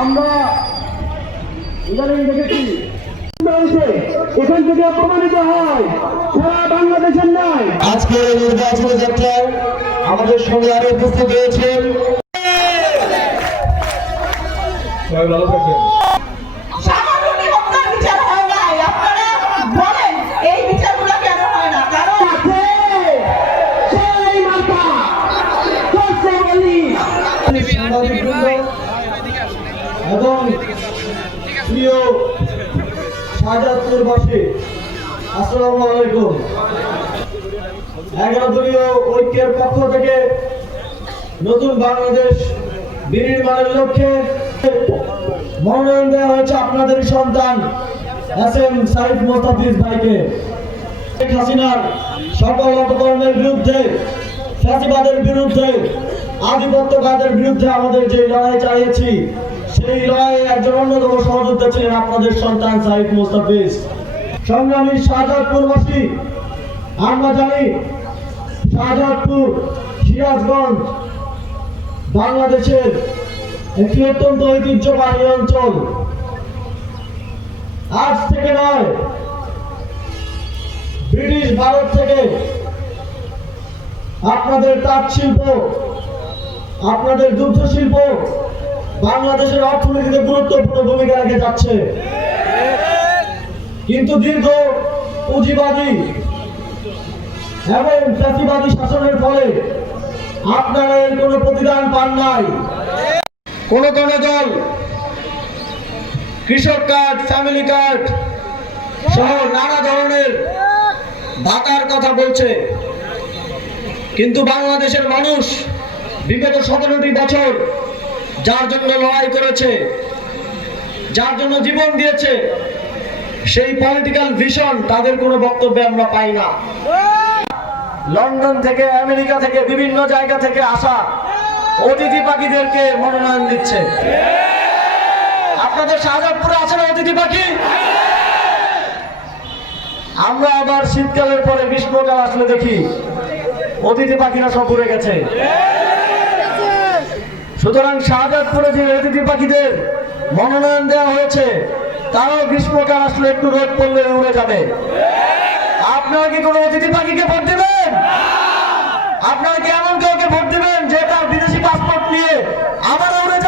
আমরা ইদানিং দেখেছি এখান থেকে প্রমাণিত হয় সারা বাংলাদেশের নয়। আজকে নির্বাচন যাত্রায় আমাদের সঙ্গে আরো উপস্থিত রয়েছেন। সবাই ভালো থাকবেন। এবং প্রিয় শাহজাদপুরবাসী, আসসালামু আলাইকুম। 11 দলীয় ঐক্যের পক্ষ থেকে নতুন বাংলাদেশ বিনির্মাণের লক্ষ্যে মনোনয়ন দেওয়া হয়েছে আপনাদের সন্তান এসএম সাইদ মোস্তাফিজ ভাইকে। শেখ হাসিনার সকল অপকর্মের বিরুদ্ধে, ফ্যাসিবাদের বিরুদ্ধে, আধিপত্যবাদের বিরুদ্ধে আমাদের যে লড়াই চালিয়েছি, সেই লড়াইয়ে একজন অন্যতম সহযোদ্ধা ছিলেন আপনাদের সন্তান সাইদ মোস্তাফিজ। সংগ্রামী শাহজাদপুরবাসী, আমরা জানি শাহজাদপুর, সিরাজগঞ্জ বাংলাদেশের একটি অত্যন্ত ঐতিহ্যবাহী অঞ্চল। আজ থেকে নয়, ব্রিটিশ ভারত থেকে আপনাদের তাঁত শিল্প, আপনাদের দুগ্ধ শিল্প বাংলাদেশের অর্থনীতিতে গুরুত্বপূর্ণ ভূমিকা রেখে যাচ্ছে। কিন্তু দীর্ঘ পুঁজিবাদী এবং ফ্যাসিবাদী শাসনের ফলে আপনারা এর কোনো প্রতিদান পান নাই। কোন দল কৃষক কার্ড, ফ্যামিলি কার্ড সহ নানা ধরনের ভাতার কথা বলছে, কিন্তু বাংলাদেশের মানুষ বিগত 17টি বছর যার জন্য লড়াই করেছে, যার জন্য জীবন দিয়েছে, সেই পলিটিক্যাল ভিশন তাদের কোনো বক্তব্যে আমরা পাই না। লন্ডন থেকে, আমেরিকা থেকে, বিভিন্ন জায়গা থেকে আসা অতিথি পাখিদেরকে মনোনয়ন দিচ্ছে। আপনাদের শাহজাদপুরে আছে না অতিথি পাখি? আমরা আবার শীতকালের পরে গ্রীষ্মকাল আসলে দেখি অতিথি পাখিরা সব উড়ে গেছে। সুতরাং শাহজাদপুরে যে অতিথি পাখিদের মনোনয়ন দেওয়া হয়েছে, তারাও গ্রীষ্মকাল আসলে একটু রোদ পড়লে উড়ে যাবে। আপনারা কি কোনো অতিথি পাখিকে ভোট দেবেন? আপনারা কি এমন কাউকে ভোট দেবেন যে তার বিদেশি পাসপোর্ট নিয়ে আবার উড়ে